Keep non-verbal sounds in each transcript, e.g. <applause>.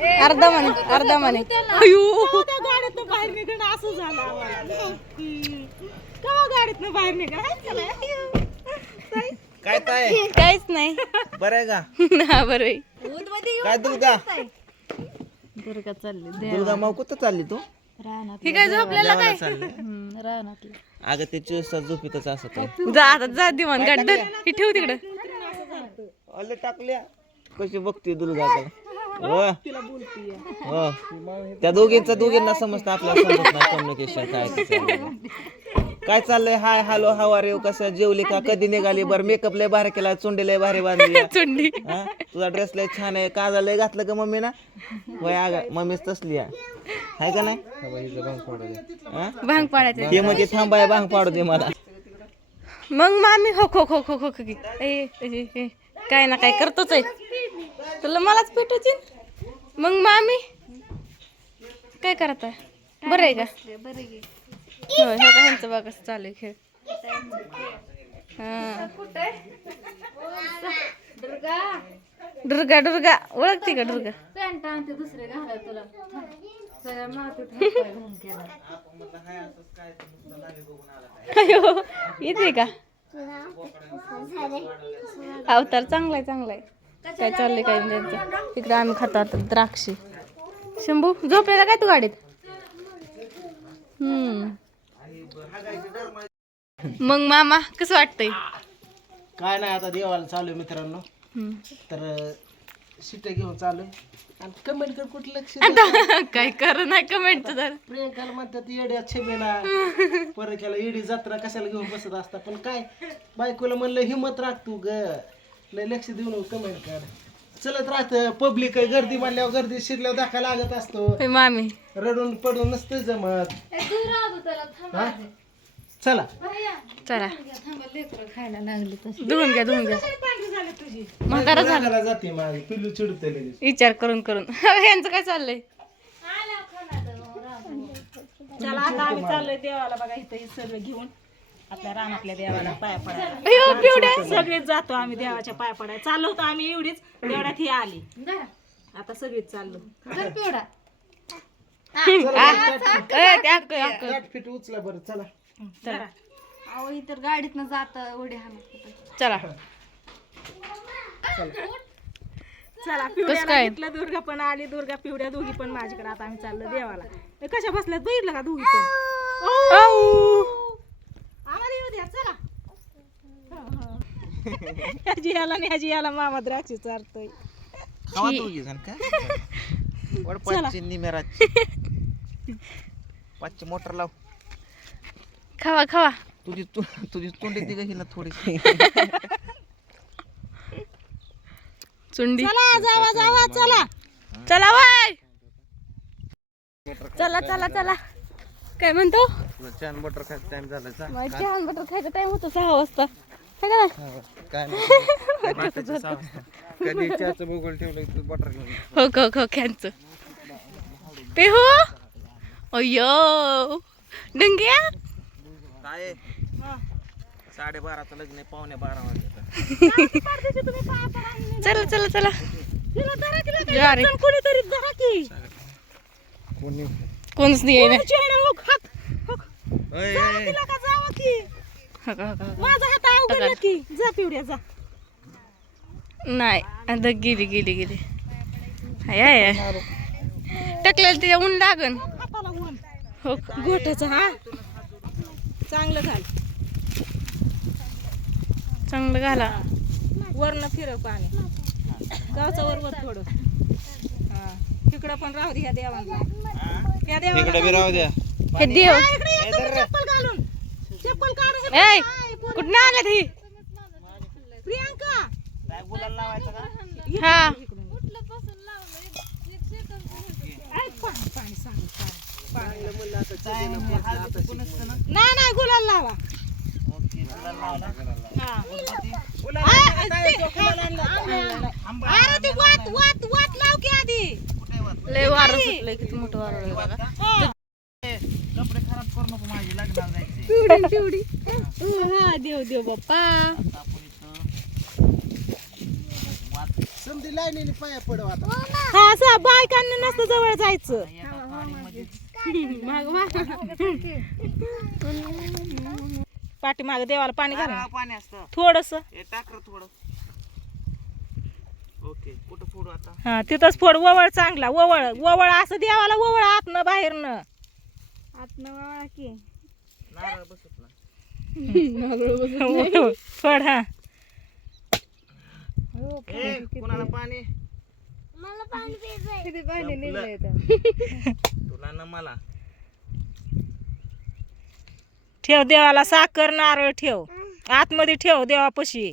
अर्धा म्हणे अर्धा म्हणे अयो त्या गाडीतनं बाहेर निघणं? असं झालं आम्हाला. हम्म. केव्हा गाडीतनं बाहेर निघा काय ताय काहीच नाही. बरं आहे का? हा बरं आहे. काय दुर्गा? दुर्गा चालली दुर्गा मग कुठं चालली तू? हे काय झोपलेला काय? चालली. रानातलं. अगं ते चोवीस तास झोपीतच असत. जा आता जा दिवाण हे ठेव तिकडं. टाकल्या. कशी बघते दुर्गाकडे. हो हो त्या दोघींचं दोघींना समजतं आपल्याला समजत नाही कम्युनिकेशन काय. काय चाललंय हाय हॅलो हवा रे कसं जेवली का कधी निघाली बरं मेकअप लय भारी केला चुंडी लय भारी बांधली चुंडी हा? तुझा ड्रेस लय छान आहे काजळ लय घातलं का मम्मी ना वय अग मम्मीच तसली आहे हाय का नाही हा? भांग पाडायचं हे म्हणजे थांबाय भांग पाडू दे मला मग मामी हो खो खो खो खो खो की. ए, ए, ए, काय ना काय करतोच आहे तुला मलाच पेटवची मग मामी? काय करत? आहे बरं आहे का? बरं हे का ह्यांचं बघा कसं चालू आहे खेळ. हा. दुर्गा दुर्गा ओळखते का दुर्गा? अयो येते का? अवतार चांगला आहे चांगला आहे काय चाललंय काय त्यांचं तिकडे आम्ही खातो आता द्राक्षे. शंभू झोपलेला काय तू गाडीत? हम्म. मग मामा कसं वाटतंय? काय नाही आता देवाला चालू आहे मित्रांनो. तर शिट्या घेऊन चालू आहे आणि कमेंट कर कुठं लक्ष दे. आता काय कर नाही कमेंट तर प्रियंकाला म्हणतात येड्या छबेला <laughs> परक्याला येडी जत्रा कशाला घेऊन बसत असता? पण काय बायकोला म्हणलं हिंमत राख तू ग. लय लक्ष देऊ नको कमेंट कर. चलत राहत पब्लिक आहे गर्दी म्हणल्यावर गर्दी शिरल्यावर दाखवा लागत असतो. मामी. रडून पडून नसतं जमत. हा? चला. चला. धुवून घ्या धुवून घ्या म्हातारा झालं. रागाला जाते माझी पिल्लू चिडते लगेच. विचार करून करून. यांचं काय चाललंय? चला आता आम्ही चाललोय देवाला बघा इथं हे सगळं घेऊन. आपल्या रानातल्या देवाला पाया पडायला. सगळेच जातो आम्ही देवाच्या पाया पडायला. चाललो होतो आम्ही एवढीच. तेवढ्यात ही आली. आता सगळीच चाललो. फिट उचला बरं चला. चला. अहो इतर गाडीतनं जात उडी हाणत चला. चला. पिवड्याला? घेतलं दुर्गा पण आली दुर्गा पिवड्या दोघी पण माझ्याकडे. आता आम्ही चाललो देवाला. हे कशा बसल्यात बघितलं का दोघी पण आऊ. आम्हाला येऊ द्या चला ह्याची याला आणि ह्याची याला मामा द्राक्षी चारतोय. दोघी जण का निमेराची पाचशे मोटर लाव. खावा खावा. तुझी तु- तुझी तोंडी ती हिला थोडीशी चुंडी. चला जावा जावा चला. चला वाय. चला चला चला. काय म्हणतो? छान बटर खायचा टाइम झाला चा. माझी छान बटर खायचा टाइम होतो सहा वाजता. है? काय. <laughs> कधी चहाचं भूगोल ठेवलं तू बटर घेऊन हो हो हो खॅनच पे हो? अयो डंग्या? काय? साडेबाराचं लग्न आहे पावणे बारा वाजता चला चला चला. की कोणीतरी धरा की. कोणी? कोणच नाही हो, हात हो, जावा का? <laughs> माझा हात अवघडला की जा पिवड्या जा. नाही आता गेली गेली गेली. हाय हाय. टाकलेलं तिच्या ऊन लागन. हाताला ऊन. हो का? गोठ्याचा हा? चांगलं घाल. चांगलं घाला. वरनं फिरव पाणी. गावचा वरवर थोडं. हा. तिकडं पण राहू दे ह्या देवांना ह्या देवाला द्या. हे देव. इकडे घालून. चप्पल काढ हे ए. कुठं आल्या ती प्रियांका. हा. पाणी पाणी सांग पाणी नाही नाही गुलाल लावा. हा. अरे ते वात वात वात लाव की आधी. लय वारं सुटलंय किती मोठं वारं आहे बघा. हा. कपडे खराब करू नको माझे लग्नाला जायचे पिवडी पिवडी हा देव देव बाप्पा. आपण इथं वात समधी लाईनीने पाया पडव आता हा असं बायकांनी नसतं जवळ जायचं. पाठीमाग देवाला पाणी घाल. नारळाला पाणी असतं. थोडस. हे टाकर थोडं. ओके कुठं फोडू आता? हा तिथंच फोड. ववळ चांगला ववळ. ववळ असं देवाला ववळ आतनं बाहेरनं. नारळ बसत ना फड हा ए कुणाला पाणी? संपलं. तुला ना मला. ठेव देवाला साखर नारळ ठेव. आतमध्ये ठेव देवापाशी.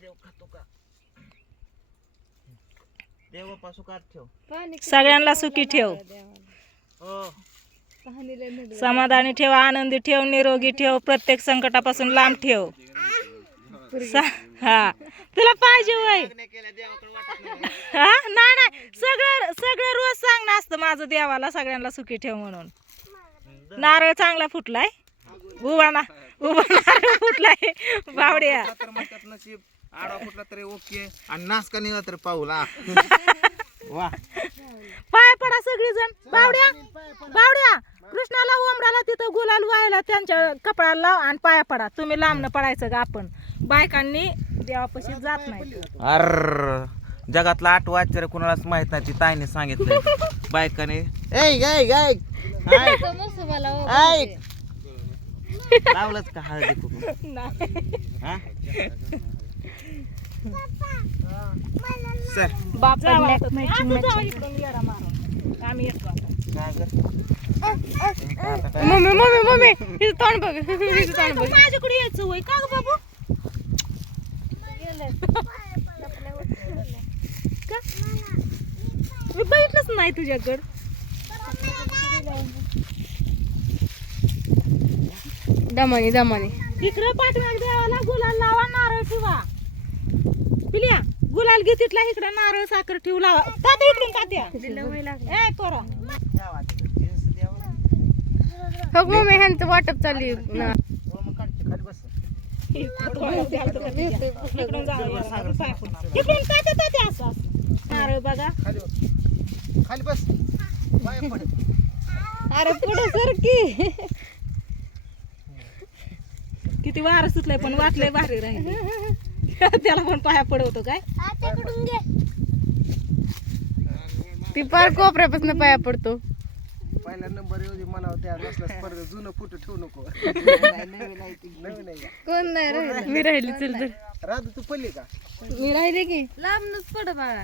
देव खातो का? देव पासू काढ ठेव सगळ्यांना सुखी ठेव. हो. समाधानी ठेव आनंदी ठेव निरोगी ठेव प्रत्येक संकटापासून लांब ठेव. हा. तुला पाहिजे वय. हा? नाही सगळं सगळं रोज सांगणं असतं माझं देवाला सगळ्यांना सुखी ठेव म्हणून. नारळ चांगला फुटलाय? उभा ना उभा नारळ फुटलाय. बावड्या. तर म्हणतात नशीब आडवा फुटला तरी ओके. आणि नाच का निघा तरी पाऊला वा पाय पडा सगळीजण. बावड्या. बावड्या. कृष्णाला ओमराला तिथं गुलाल व्हायला त्यांच्या कपडाला लाव आणि पाया पडा. तुम्ही लांबनं पडायचं का आपण. बायकांनी देवापाशी जात नाही. अर जगातला आठवा आश्चर्य कुणालाच माहीत नाही ती ताईने सांगितलंय. <laughs> बायकाने ऐक ऐक ऐक. ऐक <laughs> ऐक. लावलंच का हळदी कुठून हा? <laughs> चल. बाप आम्ही येतो आता. काय कर? मम्मी मम्मी मम्मी हिचं तोंड बघ. हिचं तोंड बघ. माझ्याकडे यायचं वय. का ग बाबू? का? मी बघितलंच नाही तुझ्याकडं. दमानी दमानी. इकडं पाठीमाग देवाला गुलाल लावा नारळ ठेवा. गुलाल घे तिथला इकडं नारळ साखर ठेवू लावा. तात्या इकडून तात्या. ए करा. हो मम्मी ह्यांचं वाटप चालली. इकडून तात्या तात्या असं. नारळ बघा. खाली बस अरे पुढे सर की. किती वार सुटलंय पण वाटलंय भारी राहिले. <laughs> त्याला पण पाया पडवतो काय? ती पार कोपऱ्यापासून पाया पडतो. पहिला नंबर येऊ दे म्हणावं त्या नसला स्पर्धा जुनं फोटो ठेवू नको. <laughs> नवीन आहे का कोण नाही राहिली? मी राहिली चल तर राधू तू पडली का? मी राहिले की. लांबनच पड बाळा.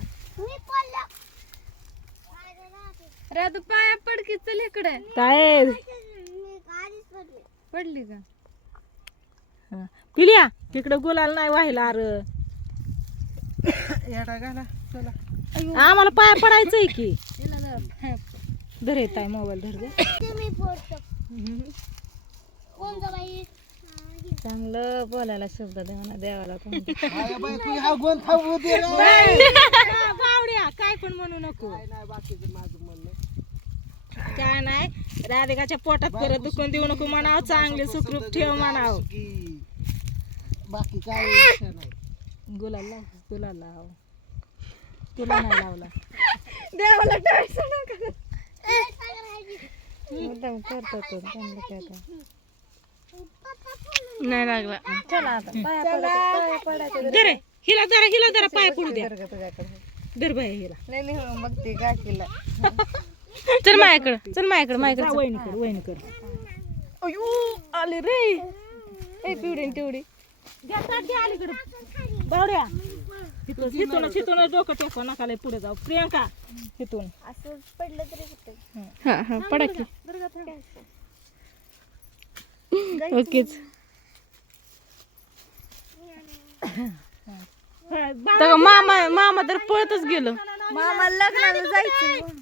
राधू पाया पड की चल इकडे. काय? पडली का. पिल्या तिकडं गुलाल नाही व्हायला अर येडा घाला चला. आम्हाला पाया पडायचंय की. धर येत आहे मोबाईल धर चांगलं बोलायला शब्द देवाना देवाला हा. बावड्या काय पण म्हणू नको. बाकीचं माझं म्हणणं काय नाही राधिकाच्या पोटात परत दुखून देऊ नको म्हणाव चांगले सुखरूप ठेव म्हणाव. बाकी काय गुलाल लाव गुलाल लाव. तुला नाही लावला. देवाला करतो तो त्यांना काय आता. नाही लागला. चला आता पाया पडायचं धर हिला जरा हिला जरा पाय पडू द्या. धर बाय हिला. नाही नाही मग ते काकीला चल माझ्याकडं चल माझ्याकडं माझ्याकडं वहिनी कर वहिनी कर अयो आले रे. ए पिवडी न तेवढी. बावड्या. तिथून डोकं टेकवा नका लय पुढे जाऊ. प्रियंका तिथून हा हा पडा की. <laughs> ओकेच. तर मामा मामा तर पळतच गेलं. मामा लग्नाला जायचं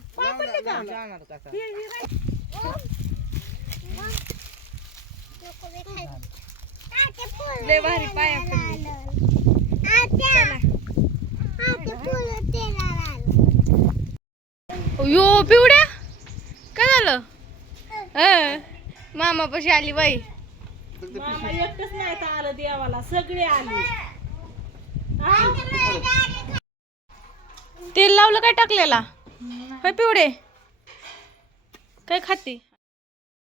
लय भारी पाया पडली. यो पिवड्या काय झालं? अ मामापाशी आली बाई. मामा एकटंच नाही तर आलं देवाला सगळे आले? तेल लावलं काय टाकलेला? होय पिवडे काय खाते?